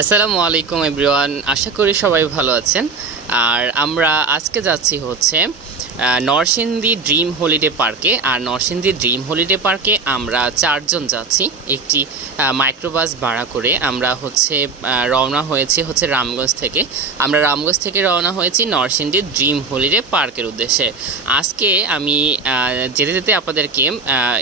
আসসালামু আলাইকুম এভরিওয়ান, আশা করি সবাই ভালো আছেন। আর আমরা আজকে যাচ্ছি হচ্ছে নরসিংদী ড্রিম হলিডে পার্কে। আর নরসিংদী ড্রিম হলিডে পার্কে আমরা চারজন যাচ্ছি একটি মাইক্রোবাস ভাড়া করে। আমরা রওনা হয়েছি রামগঞ্জ থেকে। আমরা রামগঞ্জ থেকে রওনা হয়েছি নরসিংদী ড্রিম হলিডে পার্কের উদ্দেশ্যে। আজকে আমি যেতে যেতে আপনাদেরকে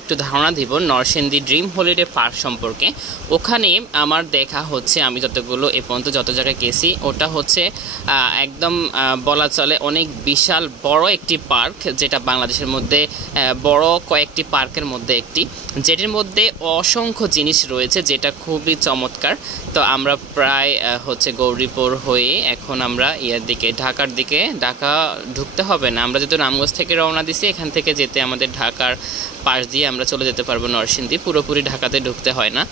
একটু ধারণা দিব নরসিংদী ড্রিম হলিডে পার্ক সম্পর্কে। ওখানে আমার দেখা হচ্ছে, আমি যতগুলো এ পর্যন্ত যত জায়গায় গেছি, ওটা হচ্ছে একদম বলা চলে অনেক বিশাল বড় একটি পার্ক, যেটা বাংলাদেশের মধ্যে বড় কয়েকটি পার্কের মধ্যে একটি, যেটির মধ্যে অসংখ্য জিনিস রয়েছে, যেটা খুবই চমৎকার। তো আমরা প্রায় গৌরীপুর হয়ে এখন আমরা ঢাকার দিকে, ঢাকা ঢুকতে হবে না, আমরা যেহেতু রামগঞ্জ থেকে রওনা দিছি, এখান থেকে যেতে আমাদের ঢাকার পাশ দিয়ে আমরা চলে যেতে পারবো নরসিংদী, পুরোপুরি ঢাকাতে ঢুকতে হয় না।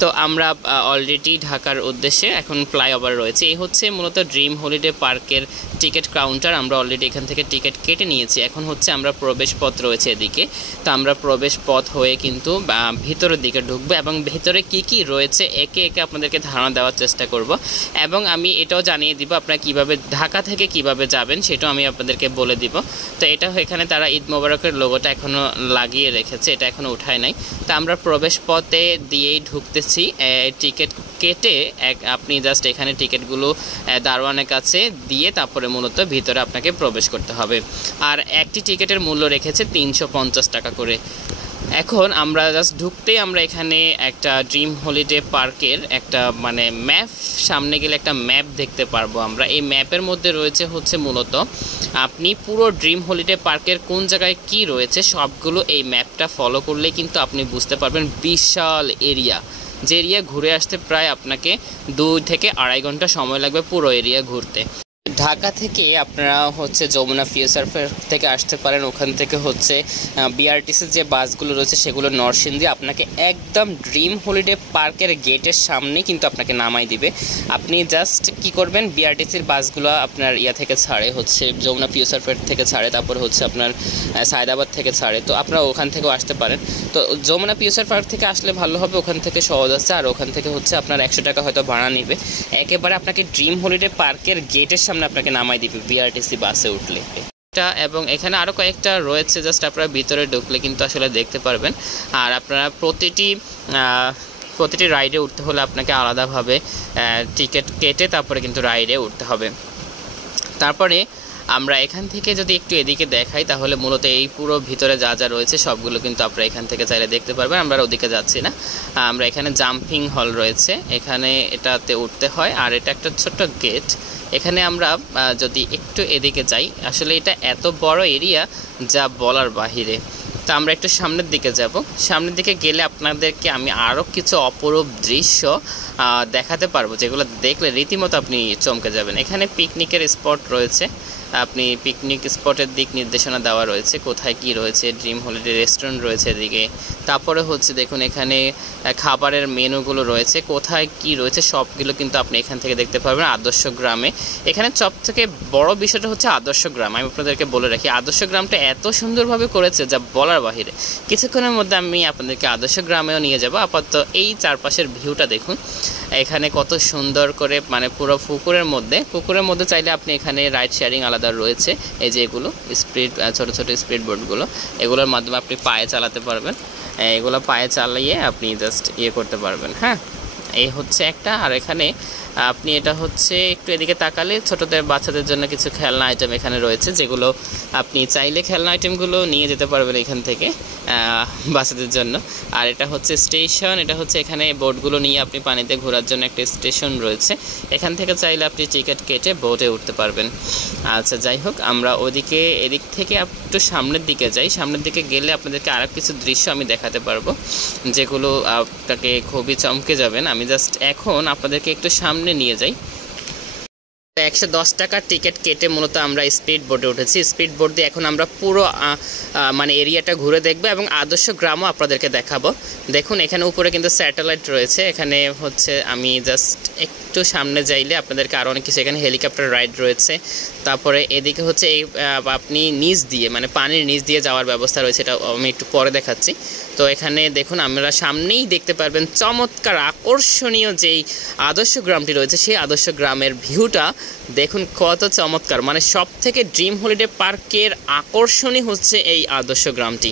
তো আমরা অলরেডি ঢাকার উদ্দেশ্যে এখন ফ্লাইওভার রয়েছে। এই হচ্ছে মূলত ড্রিম হলিডে পার্কের টিকিট কাউন্টার। আমরা অলরেডি এখান থেকে টিকিট কেটে নিয়েছি। এখন আমরা প্রবেশ পথ রয়েছে এদিকে। তো আমরা প্রবেশ পথ হয়ে কিন্তু ভিতরের দিকে ঢুকবো এবং ভিতরে কি কি রয়েছে একে একে আপনাদেরকে ধারণা দেওয়ার চেষ্টা করব। এবং আমি এটাও জানিয়ে দিব আপনারা কিভাবে ঢাকা থেকে কিভাবে যাবেন, সেটাও আমি আপনাদেরকে বলে দিব। তো এটা এখানে তারা ঈদ মোবারকের লোগোটা এখনও লাগিয়ে রেখেছে, এটা এখনও উঠায় নাই। তো আমরা প্রবেশ পথে দিয়েই ঢুকতেছি। টিকিট কেটে আপনি জাস্ট এখানে টিকিটগুলো দারোয়ানের কাছে দিয়ে তারপরে মূলত ভিতরে আপনাকে প্রবেশ করতে হবে। আর একটি টিকিটের মূল্য রেখেছে 350 টাকা করে। এখন আমরা জাস্ট ঢুকতেই আমরা এখানে একটা ড্রিম হলিডে পার্কের একটা ম্যাপ, সামনে গেলে একটা ম্যাপ দেখতে পারবো আমরা। এই ম্যাপের মধ্যে রয়েছে মূলত আপনি পুরো ড্রিম হলিডে পার্কের কোন জায়গায় কি রয়েছে সবগুলো এই ম্যাপটা ফলো করলেই কিন্তু আপনি বুঝতে পারবেন। বিশাল এরিয়া, যে এরিয়া ঘুরে আসতে প্রায় আপনাকে 2 থেকে 2.5 ঘন্টা সময় লাগবে পুরো এরিয়া ঘুরতে। ঢাকা থেকে আপনারা যমুনা ফিউচার পার্ক থেকে আসতে পারেন। ওখান থেকে বিআরটিসির যে বাসগুলো রয়েছে সেগুলো নরসিংদী আপনাকে একদম ড্রিম হলিডে পার্কের গেটের সামনে কিন্তু আপনাকে নামাই দিবে। আপনি জাস্ট কি করবেন, বিআরটিসির বাসগুলো আপনার থেকে ছাড়ে যমুনা ফিউচার পার্ক থেকে ছাড়ে, তারপর আপনার সায়দাবাদ থেকে ছাড়ে। তো আপনারা ওখান থেকেও আসতে পারেন। তো যমুনা ফিউচার পার্ক থেকে আসলে ভালো হবে, ওখান থেকে সহজ আছে। আর ওখান থেকে আপনার 100 টাকা হয়তো ভাড়া নেবে, একেবারে আপনাকে ড্রিম হলিডে পার্কের গেটের সামনে আপনাকে নামাই দিবে বিআরটিসি বাসে উঠলে। এবং এখানে আরও কয়েকটা রয়েছে, জাস্ট আপনারা ভিতরে ঢুকলে কিন্তু আসলে দেখতে পারবেন। আর আপনারা প্রতিটি রাইডে উঠতে হলে আপনাকে আলাদাভাবে টিকিট কেটে তারপরে কিন্তু রাইডে উঠতে হবে। তারপরে আমরা এখান থেকে যদি একটু এদিকে দেখাই, তাহলে মূলত এই পুরো ভিতরে যা যা রয়েছে সবগুলো কিন্তু আপনারা এখান থেকে চাইলে দেখতে পারবেন। আমরা ওদিকে যাচ্ছি না, আমরা এখানে জাম্পিং হল রয়েছে, এখানে এটাতে উঠতে হয়। আর এটা একটা ছোট্ট গেট। এখানে আমরা যদি একটু এদিকে যাই, আসলে এটা এত বড় এরিয়া যা বলার বাহিরে। তো আমরা একটু সামনের দিকে যাব। সামনের দিকে গেলে আপনাদেরকে আমি আরও কিছু অপরূপ দৃশ্য দেখাতে পারবো, যেগুলো দেখলে রীতিমতো আপনি চমকে যাবেন। এখানে পিকনিকের স্পট রয়েছে, আপনি পিকনিক স্পটের দিক নির্দেশনা দেওয়া রয়েছে, কোথায় কি রয়েছে। ড্রিম হলিডে রেস্টুরেন্ট রয়েছে এদিকে। তারপরে দেখুন এখানে খাবারের মেনুগুলো রয়েছে, কোথায় কি রয়েছে সবগুলো কিন্তু আপনি এখান থেকে দেখতে পারবেন। আদর্শ গ্রামে এখানে সবথেকে বড় বিষয়টা আদর্শ গ্রাম। আমি আপনাদেরকে বলে রাখি, আদর্শ গ্রামটা এত সুন্দরভাবে করেছে যা বলার বাহিরে। কিছুক্ষণের মধ্যে আমি আপনাদেরকে আদর্শ গ্রামেও নিয়ে যাব। আপাতত এই চারপাশের ভিউটা দেখুন, এখানে কত সুন্দর করে পুরো পুকুরের মধ্যে চাইলে আপনি এখানে রাইড শেয়ারিং আলাদা রয়েছে। এই যে এগুলো ছোট ছোট স্পিড বোটগুলো, এগুলোর মাধ্যমে আপনি পায়ে চালাতে পারবেন। এগুলো পায়ে চালিয়ে আপনি জাস্ট করতে পারবেন। হ্যাঁ, এই একটা। আর এখানে আপনি এটা একটু এদিকে তাকালে ছোটদের বাচ্চাদের জন্য কিছু খেলনা আইটেম এখানে রয়েছে, যেগুলো আপনি চাইলে খেলনা আইটেমগুলো নিয়ে যেতে পারবেন এখান থেকে বাচ্চাদের জন্য। আর এটা স্টেশন, এটা এখানে বোটগুলো নিয়ে আপনি পানিতে ঘোরার জন্য একটা স্টেশন রয়েছে। এখান থেকে চাইলে আপনি টিকিট কেটে বোটে উঠতে পারবেন। আচ্ছা, যাই হোক, আমরা এদিক থেকে একটু সামনের দিকে যাই। সামনের দিকে গেলে আপনাদেরকে আরও কিছু দৃশ্য আমি দেখাতে পারবো, যেগুলো আপনাকে খুবই চমকে যাবেন। আমি জাস্ট এখন আপনাদেরকে একটু সামনে নিয়ে যাই। 110 টাকার টিকিট কেটে মূলত আমরা স্পিড বোটে উঠেছি। স্পিড বোট দিয়ে এখন আমরা পুরো এরিয়াটা ঘুরে দেখবো এবং আদর্শ গ্রামও আপনাদেরকে দেখাবো। দেখুন এখানে উপরে কিন্তু স্যাটেলাইট রয়েছে। এখানে আমি জাস্ট একটু সামনে যাইলে আপনাদেরকে আরও অনেক কিছু, এখানে হেলিকপ্টার রাইড রয়েছে। তারপরে এদিকে এই আপনি নিচ দিয়ে পানির নিচ দিয়ে যাওয়ার ব্যবস্থা রয়েছে, এটা আমি একটু পরে দেখাচ্ছি। তো এখানে দেখুন আমরা সামনেই দেখতে পারবেন চমৎকার আকর্ষণীয় যেই আদর্শ গ্রামটি রয়েছে, সেই আদর্শ গ্রামের ভিউটা দেখুন কত চমৎকার। মানে সব থেকে ড্রিম হলিডে পার্কের আকর্ষণই হচ্ছে এই আদর্শ গ্রামটি।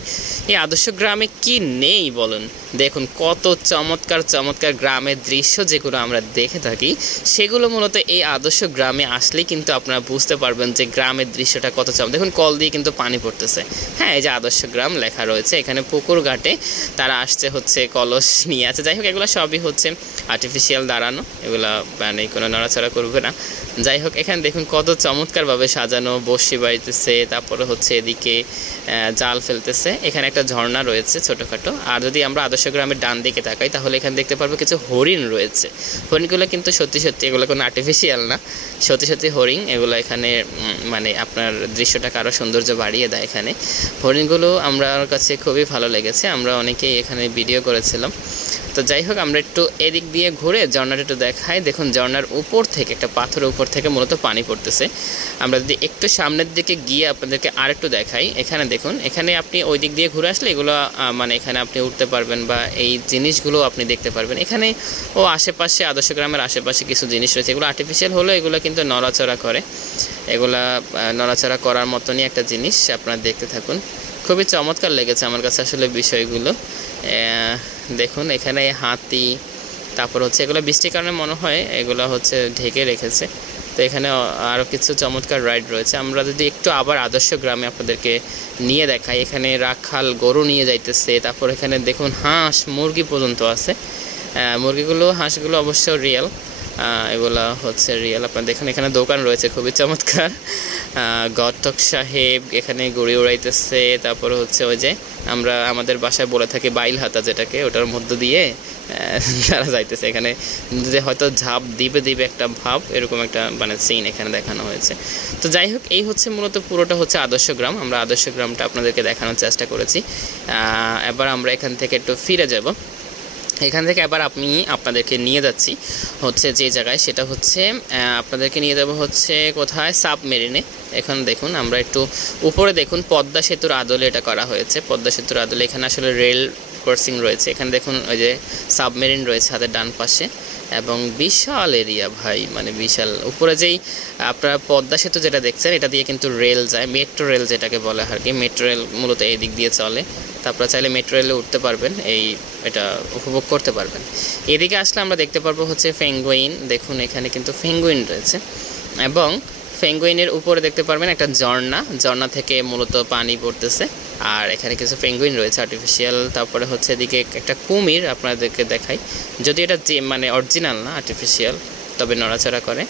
এই আদর্শ গ্রামে কি নেই বলুন, দেখুন কত চমৎকার চমৎকার গ্রামের দৃশ্য যেগুলো আমরা দেখে থাকি, সেগুলো মূলত এই আদর্শ গ্রামে আসলেই কিন্তু আপনারা বুঝতে পারবেন যে গ্রামের দৃশ্যটা কত চমৎকার। দেখুন কল দিয়ে কিন্তু পানি পড়তেছে। হ্যাঁ, এই যে আদর্শ গ্রাম লেখা রয়েছে, এখানে পুকুর ঘাটে তারা আসছে হচ্ছে কলস নিয়ে আছে। যাই হোক, এগুলো সবই হচ্ছে আর্টিফিশিয়াল দাঁড়ানো, এগুলা মানে কোনো নড়াচড়া করবে না। যাই হোক, এখানে দেখুন কত চমৎকারভাবে সাজানো, বসি বাড়িতেছে, তারপরে হচ্ছে এদিকে জাল ফেলতেছে। এখানে একটা ঝর্ণা রয়েছে ছোটোখাটো। আর যদি আমরা আদর্শ গ্রামের ডান দিকে তাকাই তাহলে এখানে দেখতে পারবো কিছু হরিণ রয়েছে। হরিণগুলো কিন্তু সত্যি সত্যি, এগুলো কোনো আর্টিফিশিয়াল না, সত্যি সত্যি হরিণ। এগুলো এখানে মানে আপনার দৃশ্যটাকে আরও সৌন্দর্য বাড়িয়ে দেয়। এখানে হরিণগুলো আমার কাছে খুবই ভালো লেগেছে, আমরা অনেকেই এখানে ভিডিও করেছিলাম। তো যাই হোক, আমরা একটু এদিক দিয়ে ঘুরে ঝর্ণাটা একটু দেখাই। দেখুন ঝর্ণার উপর থেকে, একটা পাথরের উপর থেকে মূলত পানি পড়তেছে। আমরা যদি একটু সামনের দিকে গিয়ে আপনাদেরকে আরেকটু দেখাই, এখানে দেখুন, এখানে আপনি ওই দিক দিয়ে ঘুরে আসলে এগুলো মানে এখানে আপনি উঠতে পারবেন বা এই জিনিসগুলো আপনি দেখতে পারবেন। এখানে আশেপাশে আদর্শ গ্রামের আশেপাশে কিছু জিনিস রয়েছে, এগুলো আর্টিফিশিয়াল হলেও এগুলো কিন্তু নড়াচড়া করে। এগুলা নড়াচড়া করার মতনই একটা জিনিস, আপনারা দেখতে থাকুন। খুবই চমৎকার লেগেছে আমার কাছে আসলে বিষয়গুলো। দেখুন এখানে হাতি, তারপর হচ্ছে এগুলো বৃষ্টির কারণে মনে হয় এগুলো হচ্ছে ঢেকে রেখেছে। তো এখানে আরও কিছু চমৎকার রাইড রয়েছে। আমরা যদি একটু আবার আদর্শ গ্রামে আপনাদেরকে নিয়ে দেখাই, এখানে রাখাল গরু নিয়ে যাইতেছে, তারপর এখানে দেখুন হাঁস মুরগি পর্যন্ত আছে। মুরগিগুলো, হাঁসগুলো অবশ্য রিয়েল, এগুলা হচ্ছে রিয়েল। আপনার দেখুন এখানে দোকান রয়েছে খুবই চমৎকার। ঘটক সাহেব এখানে ঘুরে উড়াইতেছে। তারপরে হচ্ছে ওই যে আমরা আমাদের বাসায় বলে থাকি বাইল হাতা, যেটাকে, ওটার মধ্য দিয়ে তারা যাইতেছে। এখানে যে হয়তো ঝাঁপ দিবে একটা ভাব, এরকম একটা মানে সিন এখানে দেখানো হয়েছে। তো যাই হোক, এই হচ্ছে মূলত পুরোটা হচ্ছে আদর্শ গ্রাম। আমরা আদর্শ গ্রামটা আপনাদেরকে দেখানোর চেষ্টা করেছি। এবার আমরা এখান থেকে একটু ফিরে যাব। এখান থেকে আবার আমি আপনাদেরকে নিয়ে যাচ্ছি হচ্ছে যে জায়গায়, সেটা হচ্ছে আপনাদেরকে নিয়ে যাব হচ্ছে কোথায়, সাবমেরিনে। এখন দেখুন আমরা একটু উপরে দেখুন, পদ্মা সেতুর আদলে এটা করা হয়েছে। পদ্মা সেতুর আদলে এখানে আসলে রেল ক্রসিং রয়েছে। এখানে দেখুন ওই যে সাবমেরিন রয়েছে হাতের ডান পাশে, এবং বিশাল এরিয়া ভাই, মানে বিশাল। উপরে যেই আপনারা পদ্মা সেতু যেটা দেখছেন, এটা দিয়ে কিন্তু রেল যায়, মেট্রো রেল যেটাকে বলে আর কি। মেট্রো রেল মূলত এই দিক দিয়ে চলে। তারপরে চাইলে মেট্রো রেলে উঠতে পারবেন, এটা উপভোগ করতে পারবেন। এদিকে আসলে আমরা দেখতে পারবো হচ্ছে পেঙ্গুইন। দেখুন এখানে কিন্তু পেঙ্গুইন রয়েছে, এবং পেঙ্গুইনের উপরে দেখতে পারবেন একটা ঝর্ণা থেকে মূলত পানি পড়তেছে। আর এখানে কিছু পেঙ্গুইন রয়েছে আর্টিফিশিয়াল। তারপরে হচ্ছে এদিকে একটা কুমির আপনাদেরকে দেখাই, যদি এটা যে মানে অরিজিনাল না, আর্টিফিশিয়াল, তবে নড়াচড়া করে।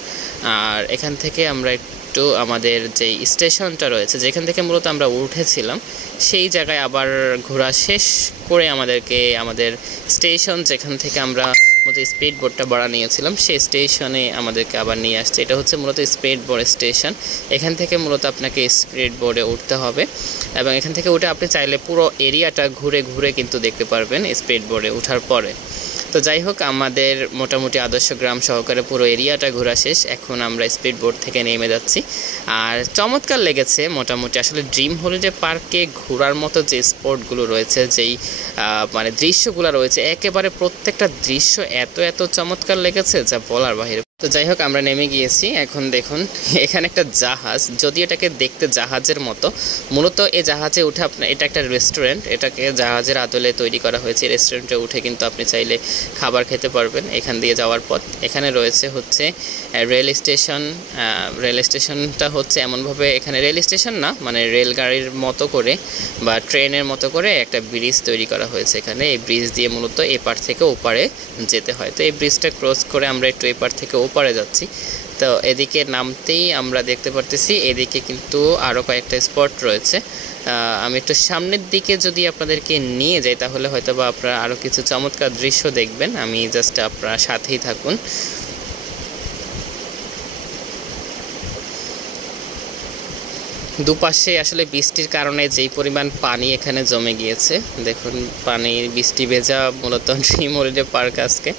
আর এখান থেকে আমরা একটু আমাদের যে স্টেশনটা রয়েছে, যেখান থেকে মূলত আমরা উঠেছিলাম, সেই জায়গায় আবার ঘোরা শেষ করে আমাদেরকে আমাদের স্টেশন, যেখান থেকে আমরা মূলত স্পিড বোটটা ভাড়া নিয়েছিলাম, সেই স্টেশনে আমাদেরকে আবার নিয়ে আসছে। এটা হচ্ছে মূলত স্পিড বোট স্টেশন। এখান থেকে মূলত আপনাকে স্পিড বোটে উঠতে হবে, এবং এখান থেকে উঠে আপনি চাইলে পুরো এরিয়াটা ঘুরে ঘুরে কিন্তু দেখতে পারবেন স্পিড বোটে ওঠার পরে। তো যাই হোক, আমাদের মোটামুটি আদর্শ গ্রাম সহকারে পুরো এরিয়াটা ঘোরা শেষ। এখন আমরা স্পিড বোট থেকে নেমে যাচ্ছি। আর চমৎকার লেগেছে মোটামুটি। আসলে ড্রিম হলিডে পার্কে ঘোরার মতো যে স্পটগুলো রয়েছে, যেই মানে দৃশ্যগুলো রয়েছে, একেবারে প্রত্যেকটা দৃশ্য এত চমৎকার লেগেছে যা বলার বাহিরে। তো যাই হোক, আমরা নেমে গিয়েছি। এখন দেখুন এখানে একটা জাহাজ, যদি এটাকে দেখতে জাহাজের মতো, মূলত এই জাহাজে উঠে আপনার, এটা একটা রেস্টুরেন্ট, এটাকে জাহাজের আদলে তৈরি করা হয়েছে। রেস্টুরেন্টে উঠে কিন্তু আপনি চাইলে খাবার খেতে পারবেন এখান দিয়ে যাওয়ার পথ। এখানে রয়েছে হচ্ছে রেল স্টেশন। রেল স্টেশনটা হচ্ছে এমনভাবে, এখানে রেল স্টেশন না, মানে রেলগাড়ির মতো করে বা ট্রেনের মতো করে একটা ব্রিজ তৈরি করা হয়েছে এখানে। এই ব্রিজ দিয়ে মূলত এপার থেকে ওপারে যেতে হয়। তো এই ব্রিজটা ক্রস করে আমরা একটু এপার থেকে ওপারে যাচ্ছি। তো এদিকে নামতেই আমরা দেখতে পারতেছি এদিকে কিন্তু আরও কয়েকটা স্পট রয়েছে। আমি একটু সামনের দিকে যদি আপনাদেরকে নিয়ে যাই তাহলে হয়তো বা আপনারা আরও কিছু চমৎকার দৃশ্য দেখবেন। আমি জাস্ট আপনারা সাথেই থাকুন। দুপাশে আসলে বৃষ্টির কারণে যেই পরিমাণ পানি এখানে জমে গিয়েছে, দেখুন বৃষ্টি ভেজা মূলত ড্রিম হলিডে পার্ক। আজকে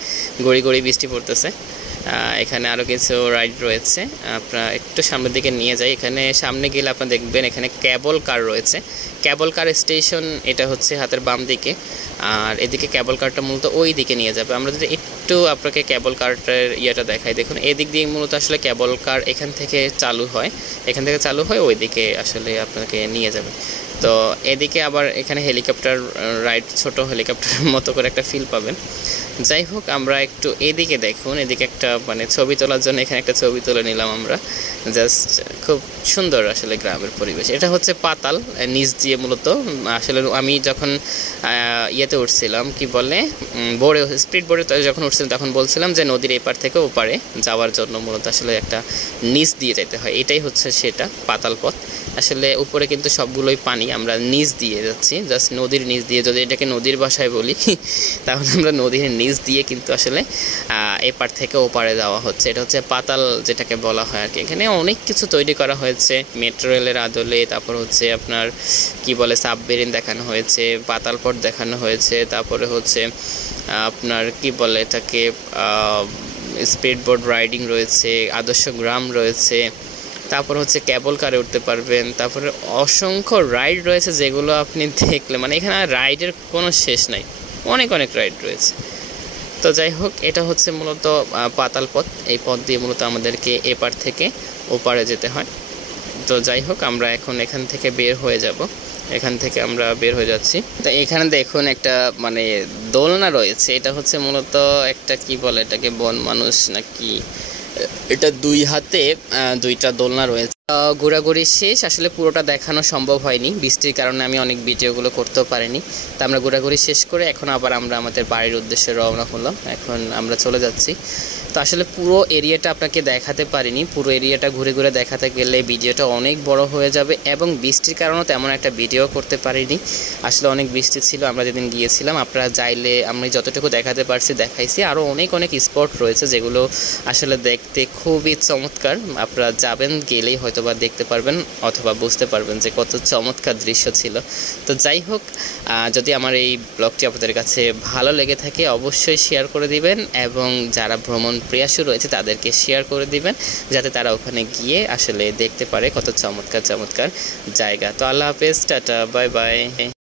গড়ি বৃষ্টি পড়তেছে। এখানে আরও কিছু রাইড রয়েছে, আপনারা একটু সামনের দিকে নিয়ে যাই। এখানে সামনে গেলে আপনারা দেখবেন এখানে কেবল কার রয়েছে। কেবল কার স্টেশন এটা হচ্ছে হাতের বাম দিকে, আর এদিকে কেবল কারটা মূলত ওই দিকে নিয়ে যাবে। আমরা যদি একটু আপনাকে কেবল কারটার ইয়েটা দেখাই, দেখুন এদিক দিয়ে মূলত আসলে কেবল কার এখান থেকে চালু হয়, ওই দিকে আসলে আপনাকে নিয়ে যাবে। তো এদিকে আবার এখানে হেলিকপ্টার রাইড, ছোট হেলিকপ্টারের মতো করে একটা ফিল পাবেন। যাই হোক, আমরা একটু এদিকে দেখুন, এদিকে একটা মানে ছবি তোলার জন্য এখানে একটা ছবি তুলে নিলাম আমরা। জাস্ট খুব সুন্দর আসলে গ্রামের পরিবেশ। এটা হচ্ছে পাতাল, নিচ দিয়ে মূলত আসলে আমি যখন ইয়েতে উঠছিলাম, কি বলে বোর্ডে, স্পিড বোর্ডে যখন উঠছিলাম তখন বলছিলাম যে নদীর এপার থেকে ওপারে যাওয়ার জন্য মূলত আসলে একটা নিচ দিয়ে যেতে হয়। এটাই হচ্ছে সেটা পাতাল পথ। আসলে উপরে কিন্তু সবগুলোই পানি, আমরা নিচ দিয়ে যাচ্ছি, জাস্ট নদীর নিচ দিয়ে। যদি এটাকে নদীর ভাষায় বলি তাহলে আমরা নদীর নিচ দিয়ে কিন্তু আসলে এপার থেকে ওপারে যাওয়া হচ্ছে। এটা হচ্ছে পাতাল যেটাকে বলা হয় আর কি। এখানে অনেক কিছু তৈরি করা হয়েছে মেট্রো রেলের আদলে, তারপর হচ্ছে আপনার কি বলে সাবমেরিন দেখানো হয়েছে, পাতাল পথ দেখানো হয়েছে, তারপরে হচ্ছে আপনার কি বলে এটাকে স্পিড বোট রাইডিং রয়েছে, আদর্শ গ্রাম রয়েছে, তারপর হচ্ছে কেবল কারে উঠতে পারবেন, তারপরে অসংখ্য রাইড রয়েছে যেগুলো আপনি দেখলে মানে এখানে রাইডের কোনো শেষ নাই, অনেক অনেক রাইড রয়েছে। তো যাই হোক, এটা হচ্ছে মূলত পাতাল পথ। এই পথ দিয়ে মূলত আমাদেরকে এপার থেকে ওপারে যেতে হয়। তো যাই হোক, আমরা এখন এখান থেকে বের হয়ে যাব, এখান থেকে আমরা বের হয়ে যাচ্ছি। তো এখানে দেখুন একটা মানে দোলনা রয়েছে। এটা হচ্ছে মূলত একটা কি বলে এটাকে, বন মানুষ নাকি, এটা দুই হাতে দুইটা দোলনা রয়েছে। ঘোরাঘুরি শেষ, আসলে পুরোটা দেখানো সম্ভব হয়নি, বৃষ্টির কারণে আমি অনেক ভিডিওগুলো করতেও পারিনি। তো আমরা ঘোরাঘুরি শেষ করে এখন আবার আমরা আমাদের বাড়ির উদ্দেশ্যে রওনা হলাম। এখন আমরা চলে যাচ্ছি। তো আসলে পুরো এরিয়াটা আপনাকে দেখাতে পারিনি, পুরো এরিয়াটা ঘুরে ঘুরে দেখাতে গেলে ভিডিওটা অনেক বড় হয়ে যাবে, এবং বৃষ্টির কারণে তেমন একটা ভিডিও করতে পারিনি। আসলে অনেক বৃষ্টি ছিল আমরা যেদিন গিয়েছিলাম। আপনারা চাইলে আমি যতটুকু দেখাতে পারছি দেখাইছি। আরও অনেক অনেক স্পট রয়েছে যেগুলো আসলে দেখতে খুবই চমৎকার। আপনারা যাবেন, গেলেই হয়তোবা দেখতে পারবেন অথবা বুঝতে পারবেন যে কত চমৎকার দৃশ্য ছিল। তো যাই হোক, যদি আমার এই ব্লগটি আপনাদের কাছে ভালো লেগে থাকে অবশ্যই শেয়ার করে দিবেন, এবং যারা ভ্রমণ প্রিয়াসু রয়েছে তাদেরকে শেয়ার করে দিবেন, যাতে তারা ওখানে গিয়ে আসলে দেখতে পারে কত চমৎকার চমৎকার জায়গা। তো আল্লাহ হাফেজ, টাটা, বাই বাই।